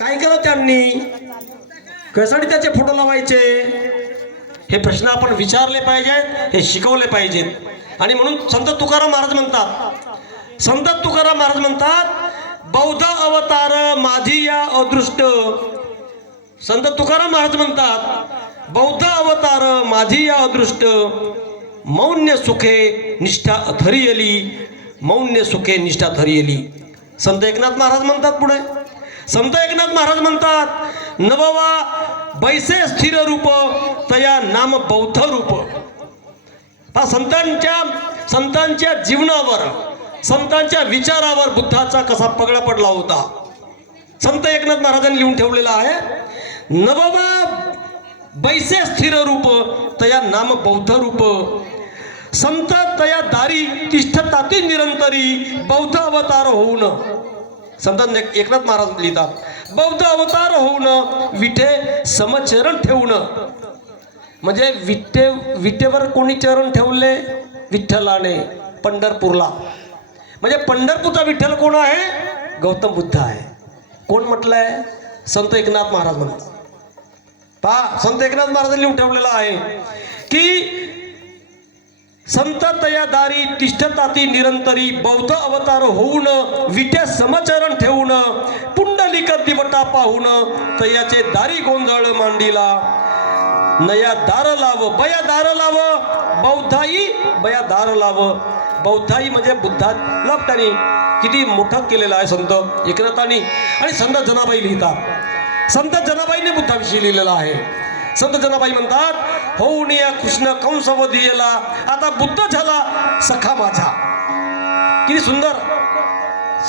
काय केलं त्यांनी? कशासाठी त्याचे फोटो लावायचे? हे प्रश्न आपण विचारले पाहिजेत हे शिकवले पाहिजेत. आणि म्हणून संत तुकाराम महाराज म्हणतात संत तुकाराम महाराज म्हणतात बौद्ध अवतार माझी या अदृष्ट. संत तुकाराम महाराज म्हणतात बौद्ध अवतार माझी या अदृष्ट. मौन्य सुखे निष्ठा थरियली मौन्य सुखे निष्ठा थरियली संत एकनाथ महाराज म्हणतात पुढे संत एकनाथ महाराज म्हणतात नववा बैसे स्थिर रूप तया नाम बौद्ध रूप. हा संतांच्या संतांच्या जीवनावर संतांच्या विचारावर बुद्धाचा कसा पगडा पडला होता. संत एकनाथ महाराजांनी लिहून ठेवलेला आहे नववा बैसे स्थिर रूप तया नाम बौद्ध रूप. संत तया दारी तिष्ठताती निरंतरी बौद्ध अवतार होऊन. संत एकनाथ महाराज लिहितात बौद्ध अवतार होऊन विठे समचरण ठेवणं म्हणजे विठ्ठे विटेवर कोणी चरण ठेवले? विठ्ठलाने पंढरपूरला. म्हणजे पंढरपूरचा विठ्ठल कोण आहे? गौतम बुद्ध आहे. कोण म्हटलंय? संत एकनाथ महाराज म्हणतात. पहा संत एकनाथ महाराजांनी लिहून ठेवलेलं आहे की संत तयादारी तिष्ठताती निरंतरी बौद्ध अवतार होऊन विट्या समचरण ठेवून पुंडलिक दिवटा पाहून तयाचे दारी गोंधळ मांडीला. नया दार लाव बया दार लाव बौद्धाई बया दार लाव. बौद्धाई म्हणजे बुद्धा त्यांनी किती मोठं केलेला आहे संत एकनाथानी. आणि संत जनाबाई लिहितात. संत जनाबाईने बुद्धाविषयी लिहिलेला आहे. संत जनाबाई म्हणतात होऊन या कृष्ण कंसवधीयला आता बुद्ध झाला सखा माझा. किती सुंदर.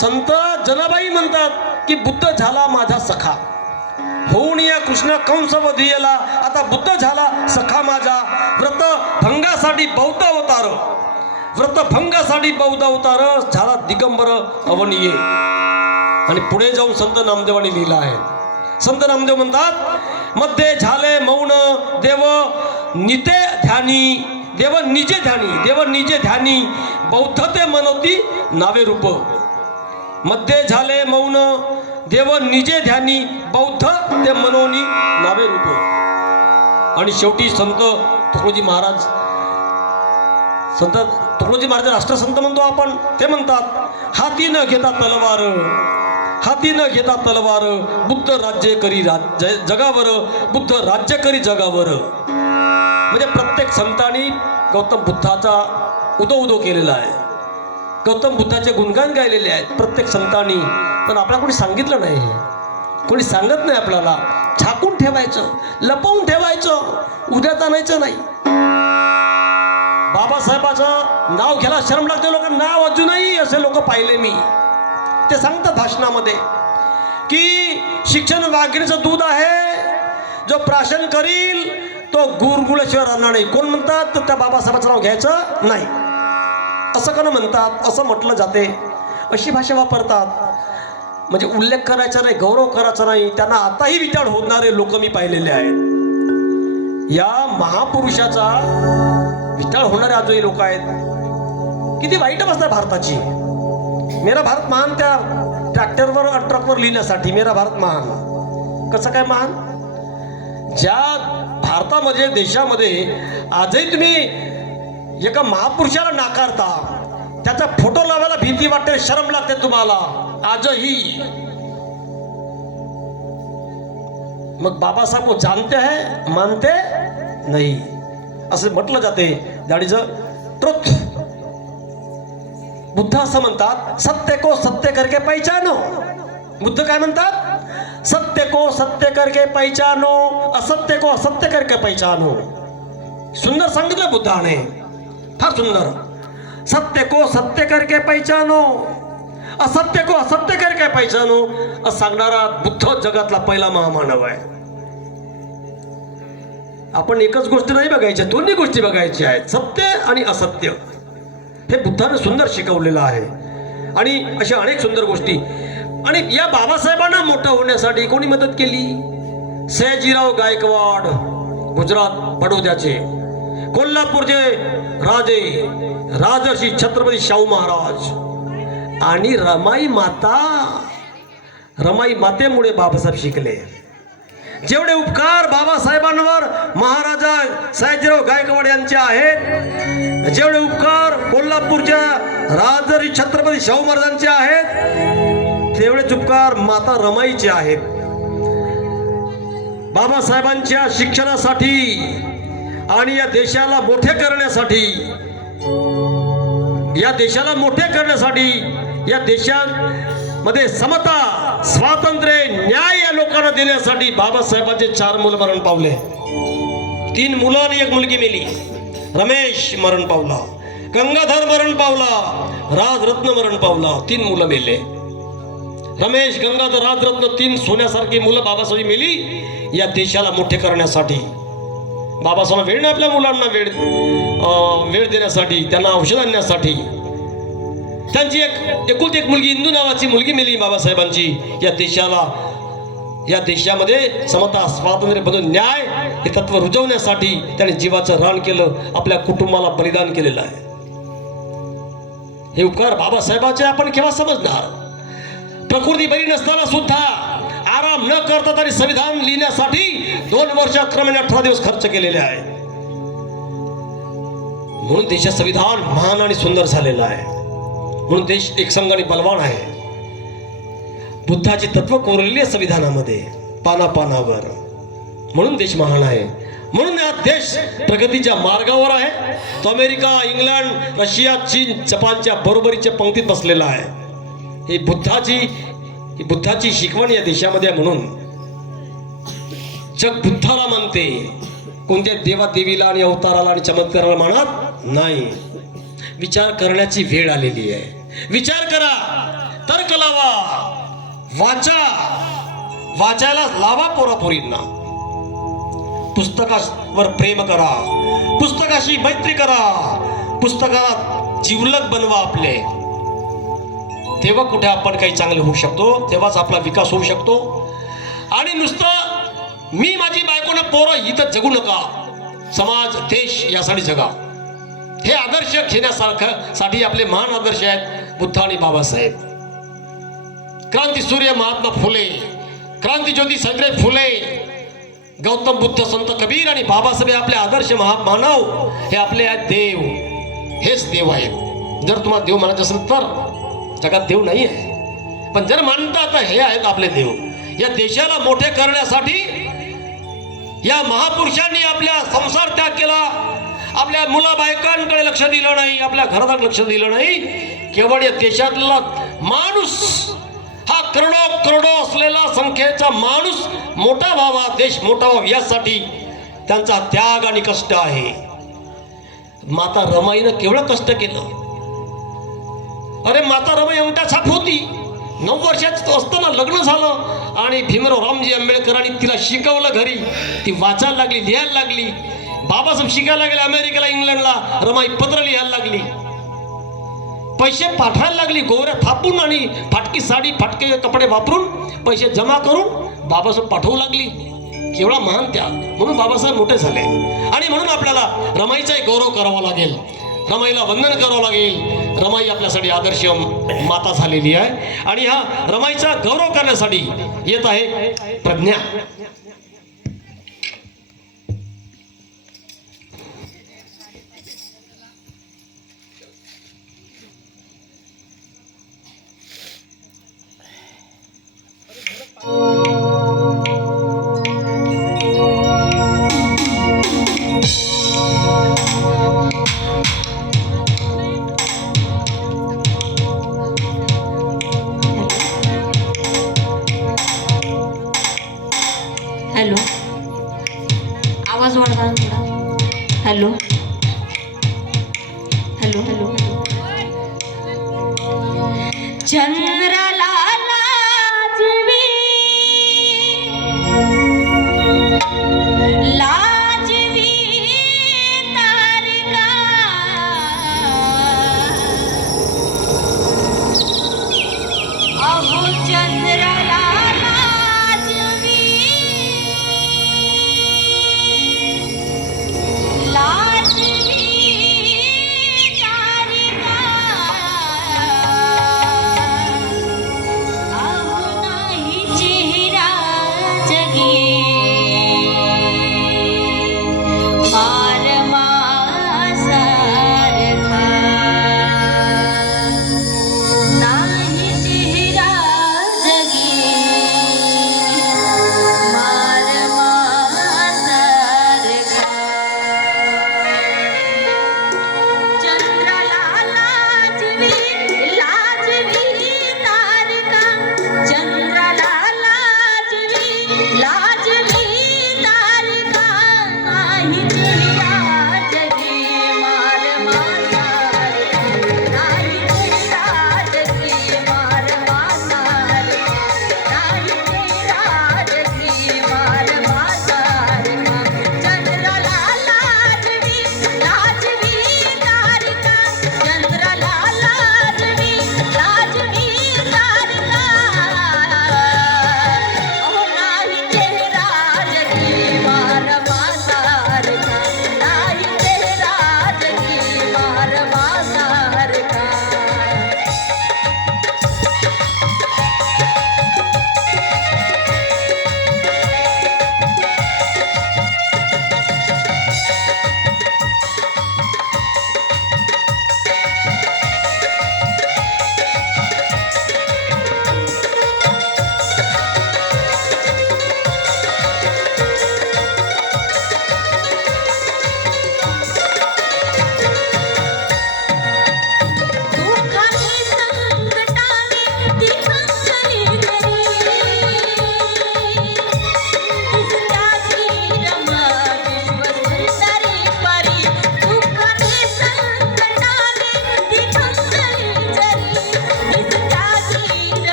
संत जनाबाई म्हणतात की बुद्ध झाला माझा सखा. होऊन या कृष्ण कंसवधीयला आता बुद्ध झाला सखा माझा. व्रत भंगासाठी बौद्ध अवतार व्रत भंगासाठी बौद्ध अवतार झाला दिगंबर अवनीये. आणि पुढे जाऊन संत नामदेवाने लिहिलं आहे. संत नामदेव म्हणतात मध्ये झाले मौन देव निते ध्यानी देव निजे ध्यानी देव निजे ध्यानी बौद्ध ते मनोती नावे रूप. मध्ये झाले मौन देव निजे ध्यानी बौद्ध ते मनोनी नावे रूप. आणि शेवटी संत तुकडोजी महाराज संत तुकडोजी महाराज राष्ट्रसंत म्हणतो आपण ते म्हणतात हाती न घेता तलवार. हाती न घेता तलवार बुद्ध राज्य करी राज जगावर बुद्ध राज्य करी जगावर. म्हणजे प्रत्येक संतांनी गौतम बुद्धाचा उदो उदो केलेला आहे. गौतम बुद्धाचे गुणगान गायलेले आहेत प्रत्येक संतांनी. पण आपल्याला कोणी सांगितलं नाही हे. कोणी सांगत नाही आपल्याला. झाकून ठेवायचं लपवून ठेवायचं. उद्या आणायचं नाही. बाबासाहेबाचं नाव घ्यायला शरम लागते लोक नाव अजूनही असे लोक पाहिले मी. ते सांगतात भाषणामध्ये की शिक्षण वाघिणीचं दूध आहे जो प्राशन करील तो गुरगुळाशिवाय राहणार नाही. कोण म्हणतात? तर त्या बाबासाहेबाचं नाव घ्यायचं नाही. असं का म्हणतात? असं म्हटलं जाते. अशी भाषा वापरतात. म्हणजे उल्लेख करायचा नाही गौरव करायचा नाही. त्यांना आताही विचार होणारे लोक मी पाहिलेले आहेत. या महापुरुषाचा विचार होणारे आजही लोक आहेत. किती वाईट अवस्था भारताची. मेरा भारत महान त्या ट्रॅक्टरवर ट्रकवर लिहिण्यासाठी मेरा भारत महान. कसं काय महान? ज्या भारतामध्ये देशामध्ये आजही तुम्ही एका महापुरुषाला नाकारता त्याचा फोटो लावायला भीती वाटते शरम लागते तुम्हाला. आजही. मग बाबासाहेब वो जानते है मानते नाही. असं म्हटलं जाते. दाढीचं ट्रुथ. बुद्ध असं म्हणतात सत्य को सत्य करके पहिचानो. बुद्ध काय म्हणतात? सत्य को सत्य करके पहिचानो असत्य को असत्य करके पहिचानो. सुंदर सांगितलं बुद्धाने. फार सुंदर. सत्य को सत्य करके पहिचानो असत्य को असत्य करके पहिचानो. असं सांगणारा बुद्ध जगातला पहिला महामानव आहे. आपण एकच गोष्ट नाही बघायच्या दोन्ही गोष्टी बघायच्या आहेत. सत्य आणि असत्य. हे बुद्धानं सुंदर शिकवलेलं आहे. आणि अशा अनेक सुंदर गोष्टी. आणि या बाबासाहेबांना मोठं होण्यासाठी कोणी मदत केली? सयाजीराव गायकवाड गुजरात बडोद्याचे. कोल्हापूरचे राजे राजर्षी छत्रपती शाहू महाराज. आणि रमाई माता. रमाई मातेमुळे बाबासाहेब शिकले. जेवढे उपकार बाबासाहेबांवर महाराजा सयाजीराव गायकवाड यांचे आहेत जेवढे उपकार कोल्हापूरच्या राजरी छत्रपती शाहू महाराजांचे आहेत तेवढेच उपकार माता रमाईचे आहेत. बाबासाहेबांच्या शिक्षणासाठी आणि या देशाला मोठे करण्यासाठी या देशाला मोठे करण्यासाठी या देशामध्ये समता स्वातंत्र्य न्याय या लोकांना देण्यासाठी बाबासाहेबांचे चार मुलं मरण पावले. तीन मुलं आणि एक मुलगी मेली. रमेश मरण पावला गंगाधर मरण पावला राजरत्न मरण पावला तीन मुलं मेले. रमेश गंगाधर राजरत्न तीन सोन्यासारखी मुलं बाबासाहेब मेली या देशाला मोठे करण्यासाठी. बाबासाहेब वेळ नाही आपल्या मुलांना वेळ वेळ देण्यासाठी त्यांना औषध आणण्यासाठी. त्यांची एक एकुलती एक मुलगी इंदू नावाची मुलगी मेली बाबासाहेबांची. या देशाला या देशामध्ये समता स्वातंत्र्य बदलून न्याय हे तत्व रुजवण्यासाठी त्याने जीवाचं रान केलं आपल्या कुटुंबाला बलिदान केलेलं आहे. हे उपकार बाबासाहेबाचे आपण केव्हा समजणार? प्रकृती बरी नसताना सुद्धा आराम न करता तरी संविधान लिहिण्यासाठी दोन वर्ष अकरा महिने अठरा दिवस खर्च केलेले आहे. म्हणून देशात संविधान महान आणि सुंदर झालेलं आहे. म्हणून देश एकसंघ आणि बलवान आहे. बुद्धाची तत्व कोरलेली आहे संविधानामध्ये पानापानावर. म्हणून देश महान आहे. म्हणून हा देश प्रगतीच्या मार्गावर आहे. तो अमेरिका इंग्लंड रशिया चीन जपानच्या बरोबरीच्या पंक्तीत बसलेला आहे. ही बुद्धाची ही बुद्धाची शिकवण या देशामध्ये आहे म्हणून. जग बुद्धाला मानते. कोणत्या देवा देवीला आणि अवताराला आणि चमत्काराला मानत नाही. विचार करण्याची वेळ आलेली आहे. विचार करा. तर्क लावा. वाचा. वाचायला लावा पोरापोरींना. पुस्तकावर प्रेम करा. पुस्तकाशी मैत्री करा. पुस्तकाला जिवलक बनवा आपले. तेव्हा कुठे आपण काही चांगले होऊ शकतो तेव्हाच आपला विकास होऊ शकतो. आणि नुसतं मी माझी बायकोनं पोरं इथं जगू नका. समाज देश यासाठी जगा. हे आदर्श घेण्यासारखं साठी आपले महान आदर्श आहेत बुद्ध आणि बाबासाहेब. क्रांती सूर्य महात्मा फुले. क्रांती ज्योती संजय फुले. गौतम बुद्ध संत कबीर आणि बाबासाहेब आपले आदर्श महा मानव हे आपले आहेत देव. हेच देव आहेत. जर तुम्हाला देव म्हणायचं असेल तर जगात देव नाही आहे. पण जर मानता तर हे आहेत आपले देव. या देशाला मोठे करण्यासाठी या महापुरुषांनी आपल्या संसार त्याग केला. आपल्या मुला बायकांकडे लक्ष दिलं नाही आपल्या घरात लक्ष दिलं नाही. केवळ या देशातला माणूस करोडो करोडो असलेला संख्येचा माणूस मोठा व्हावा देश मोठा व्हावा यासाठी त्यांचा त्याग आणि कष्ट आहे. माता रमाईनं केवढं कष्ट केलं? अरे माता रमाई अंगठा छाप होती. नऊ वर्षाचं असताना लग्न झालं आणि भीमराव रामजी आंबेडकरांनी तिला शिकवलं घरी. ती वाचायला लागली लिहायला लागली. बाबासाहेब शिकायला गेले अमेरिकेला इंग्लंडला. रमाई पत्र लिहायला लागली. पैसे पाठवायला लागली गोवऱ्या थापून आणि फाटकी साडी फाटके कपडे वापरून पैसे जमा करून बाबासाहेब पाठवू लागली. केवढा महान त्या म्हणून बाबासाहेब मोठे झाले. आणि म्हणून आपल्याला रमाईचाही गौरव करावा लागेल. रमाईला वंदन करावं लागेल. रमाई आपल्यासाठी आदर्श माता झालेली आहे. आणि हा रमाईचा गौरव करण्यासाठी येत आहे प्रज्ञा. हॅलो. आवाज वाढवा थोडा. Hello hello hello. चंद्रा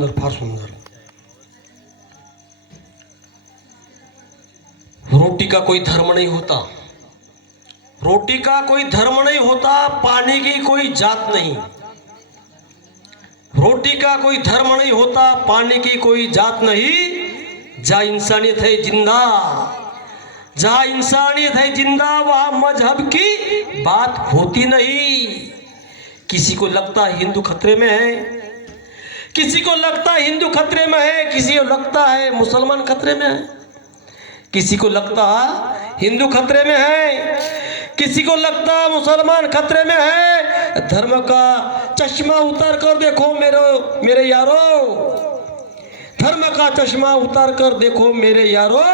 सुंदर फार सुंदर रोटी का कोई धर्म नहीं होता। रोटी का कोई धर्म नहीं होता, पानी की कोई जात नहीं। रोटी का कोई धर्म नहीं होता, पानी की कोई जात नहीं। जहाँ इंसानियत है, ज़िंदा। जहाँ इंसानियत है, ज़िंदा, वहाँ मज़हब की बात होती नहीं। किसी को लगता हिंदू खतरे में है किसी को लगता है हिंदू खतरे में है, किसी को लगता है मुसलमान खतरे में है। किसी को लगता हिंदू खतरे में है, किसी को लगता मुसलमान खतरे में है। धर्म का चश्मा उतार कर देखो मेरे मेरे यारो। धर्म का चश्मा उतार कर देखो मेरे यारो।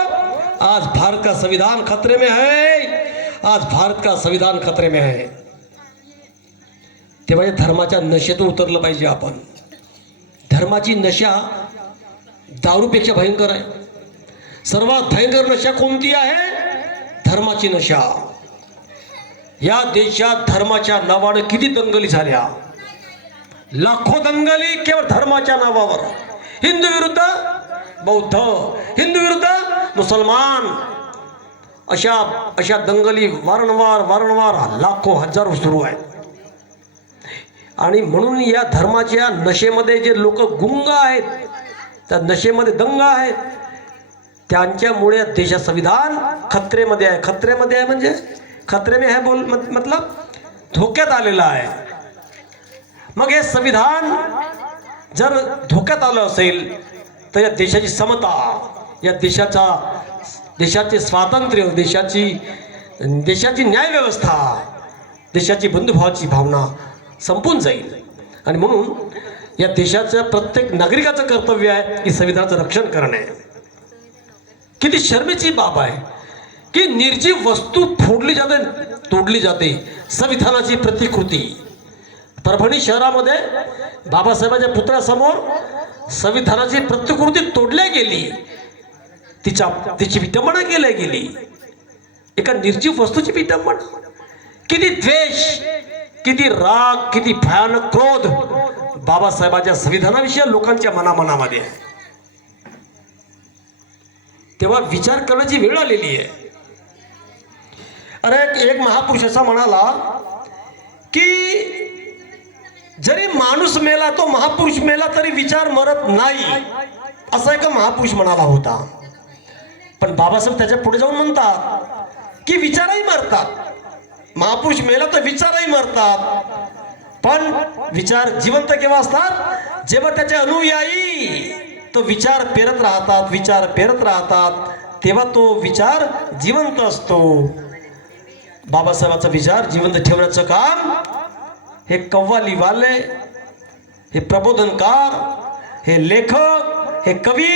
आज भारत का संविधान खतरे में है, आज भारत का संविधान खतरे में है। तो तेव्हा या धर्माच्या नशेतून उतरलं पाहिजे आपण। धर्माची नशा दारूपेक्षा भयंकर आहे. सर्वात भयंकर नशा कोणती आहे? धर्माची नशा. या देशात धर्माच्या नावानं किती दंगली झाल्या? लाखो दंगली केवळ धर्माच्या नावावर. हिंदू विरुद्ध बौद्ध हिंदू विरुद्ध मुसलमान. अशा अशा दंगली वारंवार वारंवार लाखो हजारो सुरू आहेत. आणि म्हणून या धर्माच्या नशेमध्ये जे लोक गुंग आहेत त्या नशेमध्ये दंग आहेत त्यांच्यामुळे देशात संविधान खत्रेमध्ये आहे. खत्रेमध्ये आहे म्हणजे? खतरे में आहे बोल मत- मतलब धोक्यात आलेलं आहे. मग हे संविधान जर धोक्यात आलं असेल तर या देशाची समता या देशाचा देशाचे स्वातंत्र्य देशाची देशाची न्यायव्यवस्था देशाची बंधुभावाची भावना संपून जाईल. आणि म्हणून या देशाच्या प्रत्येक नागरिकाचं कर्तव्य आहे की संविधानाचं रक्षण करणे. किती शर्मेची बाब आहे. की निर्जीव वस्तू फोडली जाते तोडली जाते संविधानाची प्रतिकृती. परभणी शहरामध्ये बाबासाहेबांच्या पुतळ्यासमोर संविधानाची प्रतिकृती तोडल्या गेली. तिच्या तिची विटंबना केल्या गेली. एका निर्जीव वस्तूची विटंबना. किती द्वेष किती राग किती भयानक क्रोध बाबासाहेबांच्या संविधानाविषयी लोकांच्या मनामनामध्ये आहे. तेव्हा विचार करण्याची वेळ आलेली आहे. अरे एक- एक महापुरुष असा म्हणाला की जरी माणूस मेला तो महापुरुष मेला तरी विचार मरत नाही असा एक महापुरुष म्हणाला होता. पण बाबासाहेब त्याच्या पुढे जाऊन म्हणतात की विचारही मरतात. महापुरुष मेला तर विचारही मरतात. पण विचार जिवंत केव्हा असतात? जेव्हा त्याचे अनुयायी तो विचार पेरत राहतात विचार पेरत राहतात तेव्हा तो विचार जिवंत असतो. बाबासाहेबांचा विचार जिवंत ठेवण्याचं काम हे कव्वालीवाले हे प्रबोधनकार हे लेखक हे कवी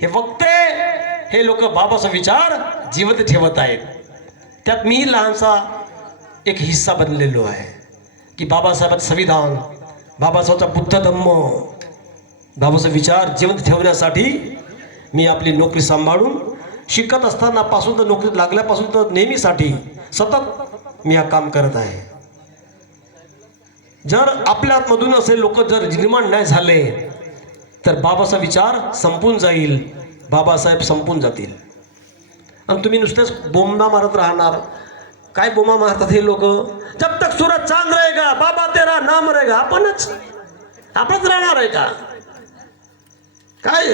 हे वक्ते हे लोक बाबाचा विचार जिवंत ठेवत आहेत. त्यात मी लहानसा एक हिस्सा बनलेलो आहे की बाबासाहेबांचं संविधान बाबासाहेबचा बुद्ध धम्म बाबाचा विचार जिवंत ठेवण्यासाठी मी आपली नोकरी सांभाळून शिकत असतानापासून तर नोकरी लागल्यापासून तर नेहमीसाठी सतत मी हा काम करत आहे. जर आपल्यामधून असे लोक जर निर्माण नाही झाले तर बाबाचा विचार संपून जाईल बाबासाहेब संपून जातील. आणि तुम्ही नुसतेच बोंबा मारत राहणार काय बोमा मारतात हे लोक? जब तक सूरज चांद रहेगा बाबा तेरा नाम रहेगा आपणच आपणच राहणार आहे का? काय?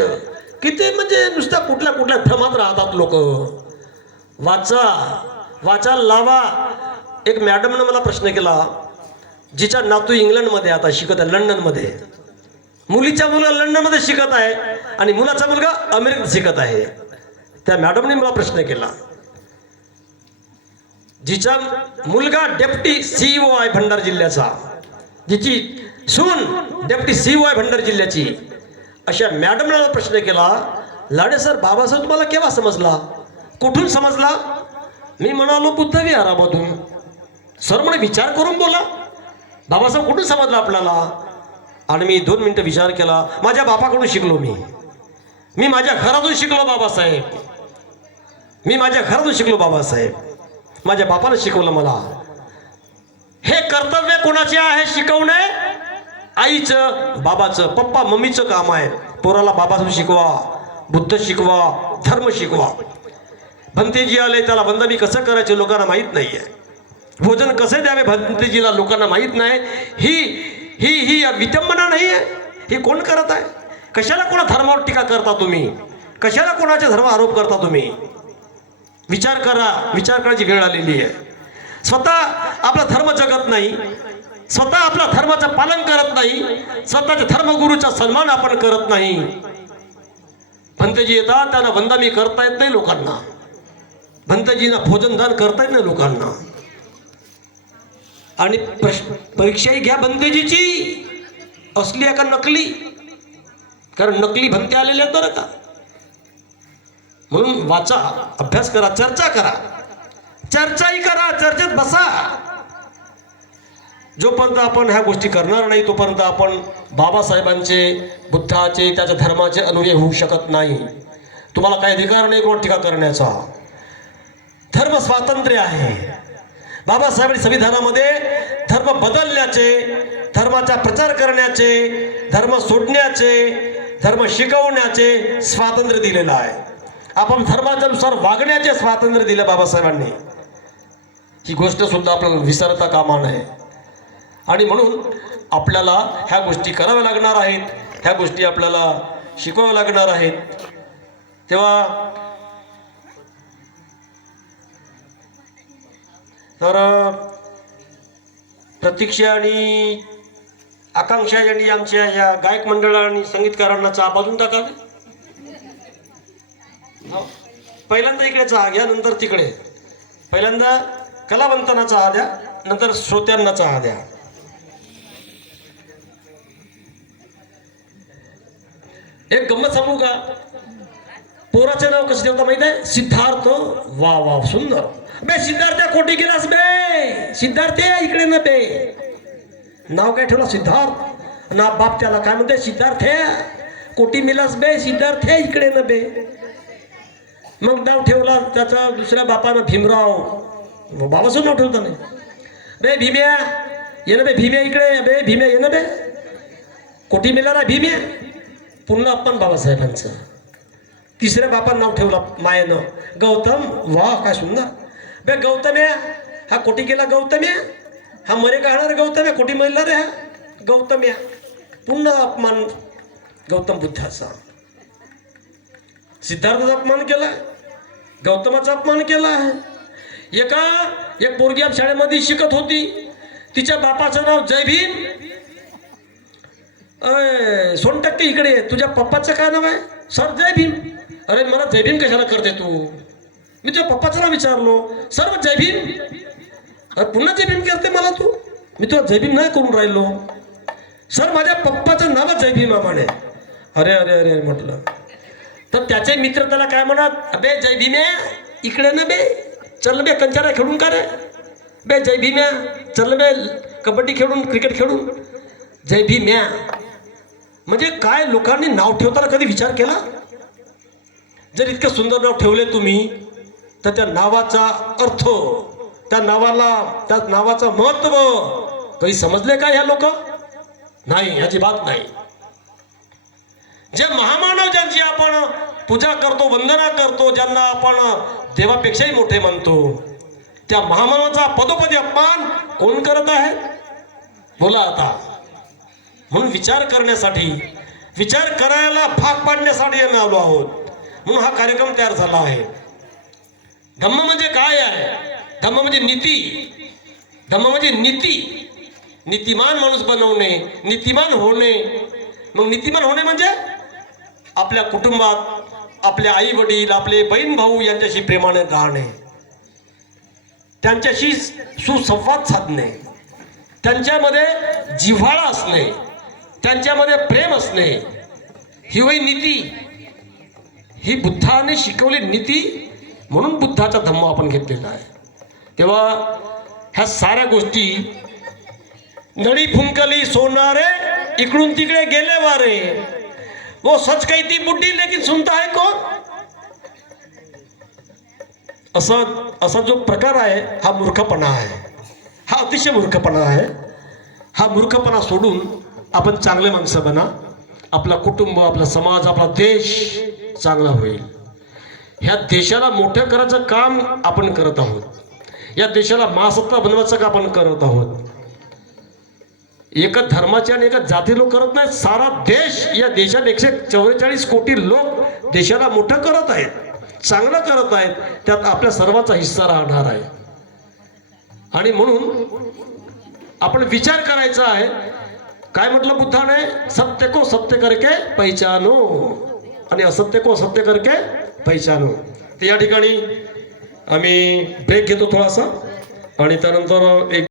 किती म्हणजे नुसत्या कुठल्या कुठल्या भ्रमात राहतात लोक? वाचा वाचा लावा. एक मॅडमनं मला प्रश्न केला जिचा नातू इंग्लंडमध्ये आता शिकत आहे लंडनमध्ये. मुलीचा मुलगा लंडनमध्ये शिकत आहे आणि मुलाचा मुलगा अमेरिकेत शिकत आहे. त्या मॅडमने मला प्रश्न केला जिचा मुलगा डेप्टी सीईओ आहे भंडार जिल्ह्याचा. जिची सून डेप्टी सीईओ आहे भंडार जिल्ह्याची. अशा मॅडमला प्रश्न केला लाडे सर बाबासाहेब तुम्हाला केव्हा समजला? कुठून समजला? मी म्हणालो बुद्ध विहारामधून. सर म्हणे विचार करून बोला. बाबासाहेब कुठून समजला आपल्याला? आणि मी दोन मिनटं विचार केला माझ्या बापाकडून शिकलो मी. मी माझ्या घरातून शिकलो बाबासाहेब. मी माझ्या घरातून शिकलो बाबासाहेब. माझ्या बापानं शिकवलं मला. हे कर्तव्य कोणाचे आहे शिकवणे? आईचं बाबाचं पप्पा मम्मीचं काम आहे. पोराला बाबाचं शिकवा बुद्ध शिकवा धर्म शिकवा. भंतेजी आले त्याला वंदनी कसं करायचे लोकांना माहीत नाही आहे भोजन कसे द्यावे भंतेजीला लोकांना माहीत नाही. ही ही ही विटंबना नाही आहे हे कोण करत आहे? कशाला कोणा धर्मावर टीका करता तुम्ही? कशाला कोणाच्या धर्म आरोप करता तुम्ही? विचार करा विचार करायची वेळ आलेली आहे. स्वतः आपला धर्म जगत नाही स्वतः आपल्या धर्माचं पालन करत नाही स्वतःच्या धर्मगुरूचा सन्मान आपण करत नाही. भंतजी येतात त्यांना मी करता येत नाही लोकांना. भंतजींना भोजनदान करता येत नाही लोकांना. आणि परीक्षाही घ्या भंतेजीची. असली आहे का नकली? कारण नकली भंते आलेले आहेत बरं का. म्हणून वाचा अभ्यास करा चर्चा करा. चर्चाही करा चर्चेत बसा. जोपर्यंत आपण ह्या गोष्टी करणार नाही तोपर्यंत आपण बाबासाहेबांचे बुद्धाचे त्याच्या धर्माचे अनुयायी होऊ शकत नाही. तुम्हाला काही अधिकार नाही कोण टीका करण्याचा. धर्म स्वातंत्र्य आहे. बाबासाहेबांनी संविधानामध्ये धर्म बदलण्याचे धर्माचा प्रचार करण्याचे धर्म सोडण्याचे धर्म शिकवण्याचे स्वातंत्र्य दिलेलं आहे. आपण धर्माच्यानुसार वागण्याचे स्वातंत्र्य दिलं बाबासाहेबांनी. ही गोष्ट सुद्धा आपल्याला विसरता कामा नये. आणि म्हणून आपल्याला ह्या गोष्टी कराव्या लागणार आहेत ह्या गोष्टी आपल्याला शिकवाव्या लागणार आहेत. तेव्हा तर प्रतीक्षा आणि आकांक्षा यांनी आमच्या या गायक मंडळ आणि संगीतकारांना चहा अजून टाकावे. हो. पहिल्यांदा इकडे चहा घ्या नंतर तिकडे. पहिल्यांदा कलावंतांना चहा द्या नंतर श्रोत्यांना चहा द्या. एक गंमत सांगू का? पोराचं नाव कसं ठेवता माहीत आहे? सिद्धार्थ वा वा सुंदर. बे सिद्धार्थ कोटी गेलास बे. सिद्धार्थ इकडे ना बे. नाव काय ठेवलं? सिद्धार्थ. ना बाप त्याला काय म्हणते सिद्धार्थ कोटी मिलास बे सिद्धार्थ इकडे ना बे. मग नाव ठेवला त्याचा दुसऱ्या बापानं भीमराव. बाबाचं नाव ठेवता नाही बे भीम्या ये ना बे भीम्या इकडे बे भीम्या ये ना बे. कोटी मिला ना भीम्या. पुन्हा आपण बाबासाहेबांचं. तिसऱ्या बापानं नाव ठेवलं मायेनं. गौतम वा काय सुंदर. बे गौतम या हा कोटी गेला गौतम्या. हा मरे काढणार गौतम्या. कोटी महिला रे हा. गौतम्या. पुन्हा अपमान. गौतम बुद्धाचा. सिद्धार्थाचा अपमान केला. गौतमाचा अपमान केला आहे. एका एक पोरगी शाळेमध्ये शिकत होती. तिच्या बापाचं नाव जयभीम. अय सोन टक्के इकडे तुझ्या पप्पाचं काय नाव आहे? सर जयभीम. अरे मला जयभीम कशाला करते तू? मी तुझ्या पप्पाचं नाव विचारलो. सर्व जयभीम. अरे पुन्हा जयभीम करते मला तू? मी तुला जयभीम नाही करून राहिलो. सर माझ्या पप्पाचं नाव जयभीम म्हणे. अरे अरे अरे म्हटलं. तर त्याचे मित्र त्याला काय म्हणत अबे जय भीम्या इकडे ना बे चल बे कंचारा खेळून का रे? बे जय भीम्या चल बे कबड्डी खेळून क्रिकेट खेळून. जय भीम्या. म्हणजे काय लोकांनी नाव ठेवताना कधी विचार केला? जर इतकं सुंदर नाव ठेवले तुम्ही तर त्या नावाचा अर्थ त्या नावाला त्या नावाचं महत्त्व कधी समजले का ह्या लोक? नाही अजिबात नाही. जे महामानव ज्यांची आपण पूजा करतो वंदना करतो ज्यांना आपण देवापेक्षाही मोठे म्हणतो त्या महामानवाचा पदोपदी अपमान कोण करत आहे? बोला आता. म्हणून विचार करण्यासाठी विचार करायला भाग पाडण्यासाठी आम्ही आलो आहोत. म्हणून हा कार्यक्रम तयार झाला आहे. धम्म म्हणजे काय आहे? धम्म म्हणजे नीती. धम्म म्हणजे नीती. नीतिमान माणूस बनवणे नीतिमान होणे. मग नीतिमान होणे म्हणजे? आपल्या कुटुंबात आपले आई वडील आपले बहीण भाऊ यांच्याशी प्रेमाने राहणे त्यांच्याशी सुसंवाद साधणे. त्यांच्यामध्ये जिव्हाळा असणे. त्यांच्यामध्ये प्रेम असणे. ही होई नीती ही बुद्धाने शिकवली नीती म्हणून बुद्धाचा धम्म आपण घेतलेला आहे. तेव्हा ह्या साऱ्या गोष्टी नळी फुंकली सोनारे इकडून तिकडे गेले वारे. वो सच कहती बुढ़ी लेकिन सुनता है कौन? असा असा जो प्रकार आहे हा मूर्खपणा आहे. हा अतिशय मूर्खपणा आहे. हा मूर्खपणा सोडून आपण चांगले माणसं बना. आपला कुटुंब आपला समाज आपला देश चांगला होईल. ह्या देशाला मोठं करायचं काम आपण करत आहोत. या देशाला महासत्ता बनवायचं का आपण करत आहोत. एका धर्माचे आणि एका जाती लोक करत नाहीत. सारा देश या देशात एकशे चौवेचाळीस कोटी लोक देशाला मोठं करत आहेत चांगलं करत आहेत. त्यात आपल्या सर्वांचा हिस्सा राहणार आहे. आणि म्हणून आपण विचार करायचा आहे काय म्हटलं बुद्धाने? सत्य को सत्य करके पहिचानो आणि असत्य को सत्य करके पहिचानो तर या ठिकाणी आम्ही ब्रेक घेतो थोडासा. आणि त्यानंतर एक